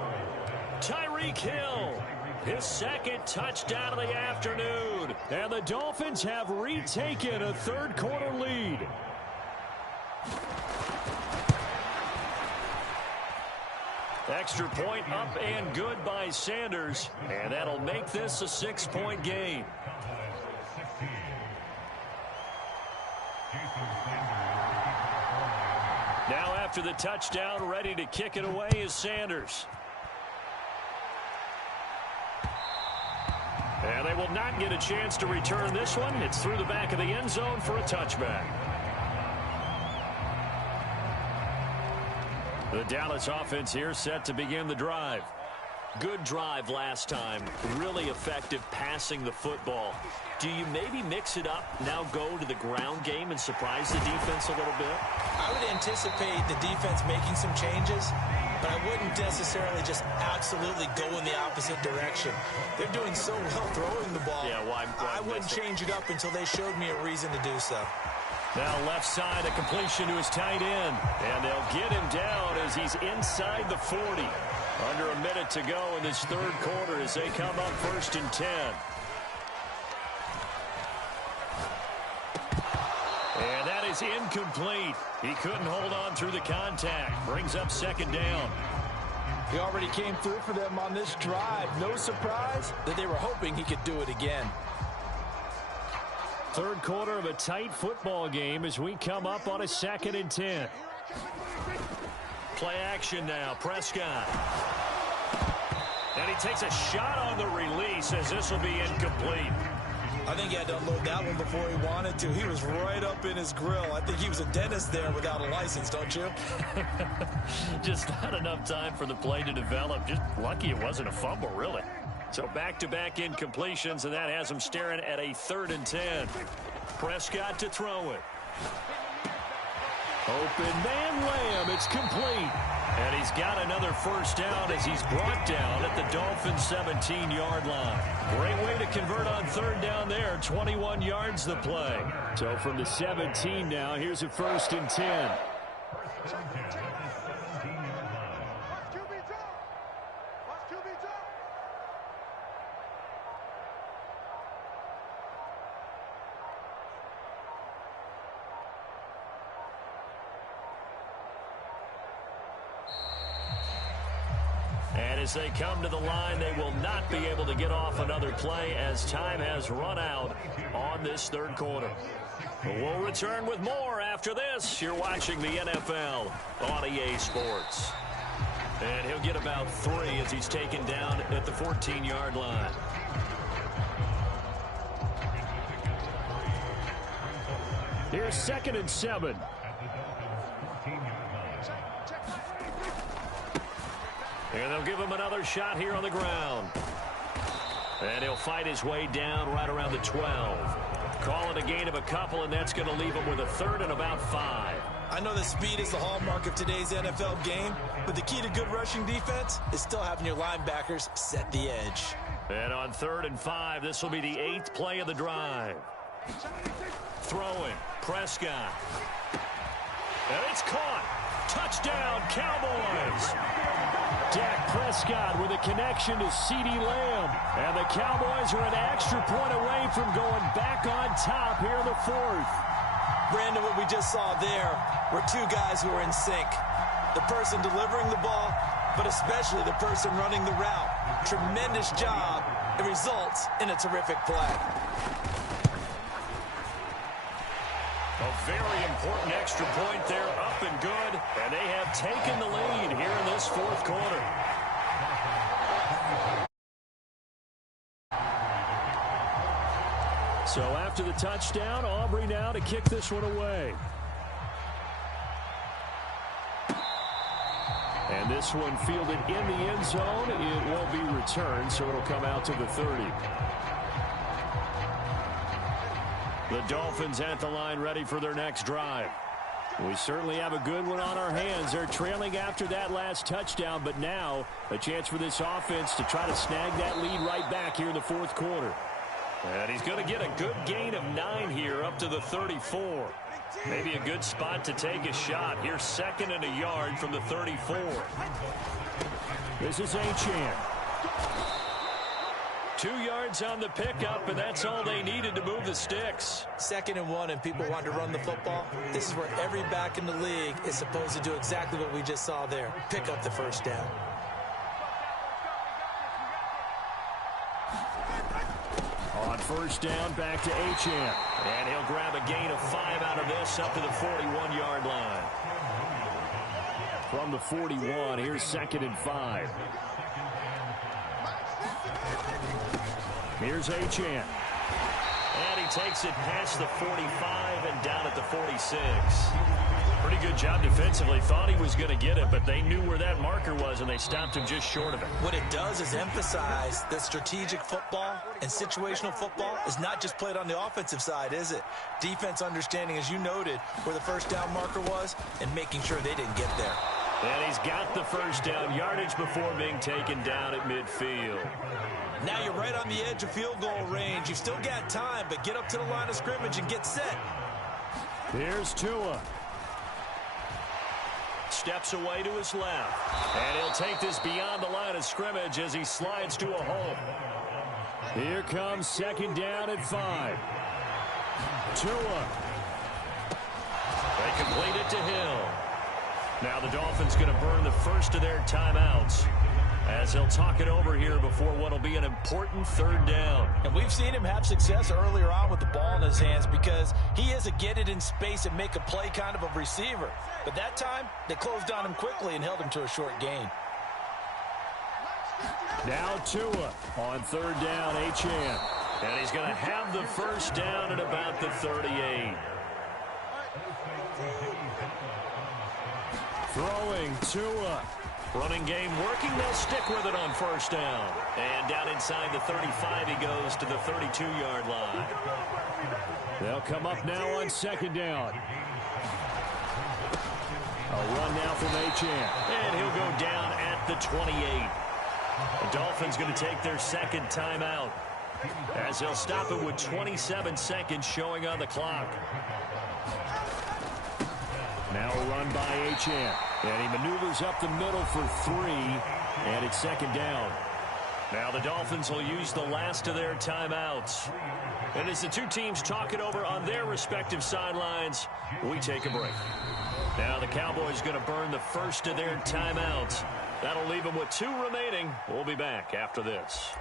Tyreek Hill. His second touchdown of the afternoon. And the Dolphins have retaken a third quarter lead. Extra point up and good by Sanders. And that'll make this a 6-point game. Now after the touchdown, ready to kick it away is Sanders. And they will not get a chance to return this one. It's through the back of the end zone for a touchback. The Dallas offense here set to begin the drive. Good drive last time. Really effective passing the football. Do you maybe mix it up, now go to the ground game and surprise the defense a little bit? I would anticipate the defense making some changes, but I wouldn't necessarily just absolutely go in the opposite direction. They're doing so well throwing the ball. Yeah, why I wouldn't change it up until they showed me a reason to do so. Now left side, a completion to his tight end. And they'll get him down as he's inside the 40. Under a minute to go in this third quarter as they come up 1st and 10. And that is incomplete. He couldn't hold on through the contact. Brings up 2nd down. He already came through for them on this drive. No surprise that they were hoping he could do it again. Third quarter of a tight football game as we come up on a 2nd and 10. Play action now. Prescott. And he takes a shot on the release as this will be incomplete. I think he had to unload that one before he wanted to. He was right up in his grill. I think he was a dentist there without a license, don't you? Just not enough time for the play to develop. Just lucky it wasn't a fumble, really. So back-to-back incompletions, and that has him staring at a 3rd and 10. Prescott to throw it. Open man Lamb. It's complete. And he's got another first down as he's brought down at the Dolphins' 17-yard line. Great way to convert on third down there. 21 yards the play. So from the 17 now, here's a 1st and 10. And as they come to the line, they will not be able to get off another play as time has run out on this third quarter. But we'll return with more after After this, you're watching the NFL on EA Sports. And he'll get about 3 as he's taken down at the 14-yard line. Here's 2nd and 7. And they'll give him another shot here on the ground. And he'll fight his way down right around the 12. Call it a gain of a couple, and that's going to leave him with a 3rd and about 5. I know that speed is the hallmark of today's NFL game, but the key to good rushing defense is still having your linebackers set the edge. And on 3rd and 5, this will be the 8th play of the drive. Throwing, Prescott. And it's caught. Touchdown, Cowboys. Dak Prescott with a connection to CeeDee Lamb. And the Cowboys are an extra point away from going back on top here in the 4th. Brandon, what we just saw there were 2 guys who are in sync. The person delivering the ball, but especially the person running the route. Tremendous job. It results in a terrific play. A very important extra point there, up and good. And they have taken the lead here in this 4th quarter. So after the touchdown, Aubrey now to kick this one away. And this one fielded in the end zone. It won't be returned, so it'll come out to the 30. The Dolphins at the line ready for their next drive. We certainly have a good one on our hands. They're trailing after that last touchdown, but now a chance for this offense to try to snag that lead right back here in the 4th quarter. And he's going to get a good gain of 9 here up to the 34. Maybe a good spot to take a shot. Here's 2nd and a yard from the 34. This is Achane. 2 yards on the pickup, and that's all they needed to move the sticks. 2nd and 1, and people want to run the football. This is where every back in the league is supposed to do exactly what we just saw there. Pick up the 1st down. On 1st down, back to Achane. And he'll grab a gain of 5 out of this up to the 41-yard line. From the 41, here's 2nd and 5. Here's Achane. And he takes it past the 45 and down at the 46. Pretty good job defensively. Thought he was going to get it, but they knew where that marker was, and they stopped him just short of it. What it does is emphasize that strategic football and situational football is not just played on the offensive side, is it? Defense understanding, as you noted, where the 1st down marker was and making sure they didn't get there. And he's got the 1st down yardage before being taken down at midfield. Now you're right on the edge of field goal range. You've still got time, but get up to the line of scrimmage and get set. Here's Tua. Steps away to his left. And he'll take this beyond the line of scrimmage as he slides to a hole. Here comes 2nd down at 5. Tua. They complete it to Hill. Now the Dolphins going to burn the first of their timeouts as they'll talk it over here before what will be an important 3rd down. And we've seen him have success earlier on with the ball in his hands because he is a get it in space and make a play kind of a receiver. But that time, they closed on him quickly and held him to a short gain. Now Tua on 3rd down, Achane. And he's going to have the 1st down at about the 38. Throwing Tua. Running game working. They'll stick with it on 1st down. And down inside the 35 he goes to the 32-yard line. They'll come up now on 2nd down. A run now from Achane. And he'll go down at the 28. The Dolphins going to take their 2nd timeout as they'll stop it with 27 seconds showing on the clock. Now a run by Achane. And he maneuvers up the middle for 3. And it's 2nd down. Now the Dolphins will use the last of their timeouts. And as the 2 teams talk it over on their respective sidelines, we take a break. Now the Cowboys going to burn the first of their timeouts. That'll leave them with 2 remaining. We'll be back after this.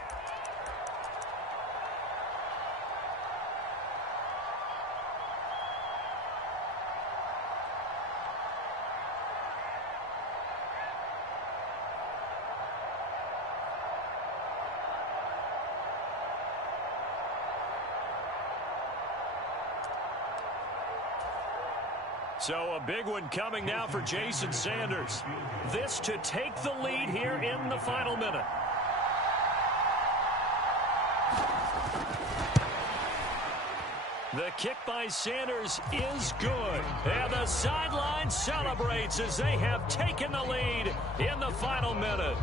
So a big one coming now for Jason Sanders. This to take the lead here in the final minute. The kick by Sanders is good. And the sideline celebrates as they have taken the lead in the final minute.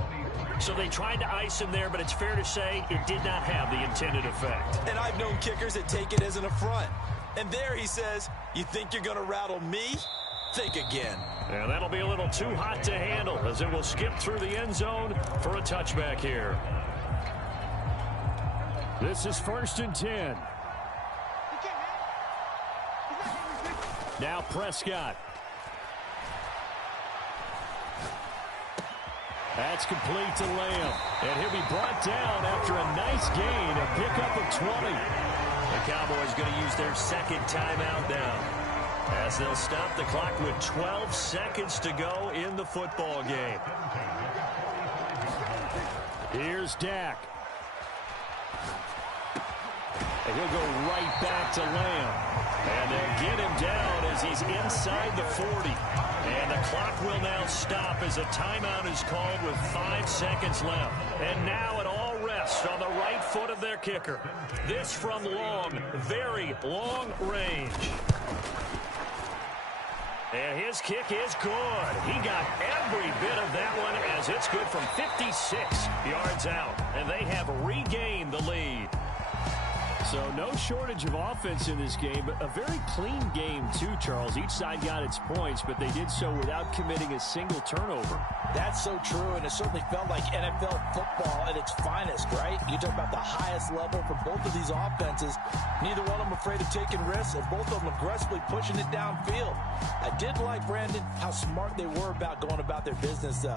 So they tried to ice him there, but it's fair to say it did not have the intended effect. And I've known kickers that take it as an affront. And there he says, you think you're going to rattle me? Think again. And that'll be a little too hot to handle as it will skip through the end zone for a touchback here. This is 1st and 10. Now Prescott. That's complete to Lamb. And he'll be brought down after a nice gain, a pickup of 20. The Cowboys going to use their second timeout now, as they'll stop the clock with 12 seconds to go in the football game. Here's Dak. And he'll go right back to Lamb. And they'll get him down as he's inside the 40. And the clock will now stop as a timeout is called with 5 seconds left. And now it all rests on the right foot of their kicker. This from long, very long range. And his kick is good. He got every bit of that one as it's good from 56 yards out. And they have regained the lead. So no shortage of offense in this game, but a very clean game too, Charles. Each side got its points, but they did so without committing a single turnover. That's so true, and it certainly felt like NFL football at its finest, right? You talk about the highest level for both of these offenses. Neither one of them afraid of taking risks, and both of them aggressively pushing it downfield. I did like, Brandon, how smart they were about going about their business, though.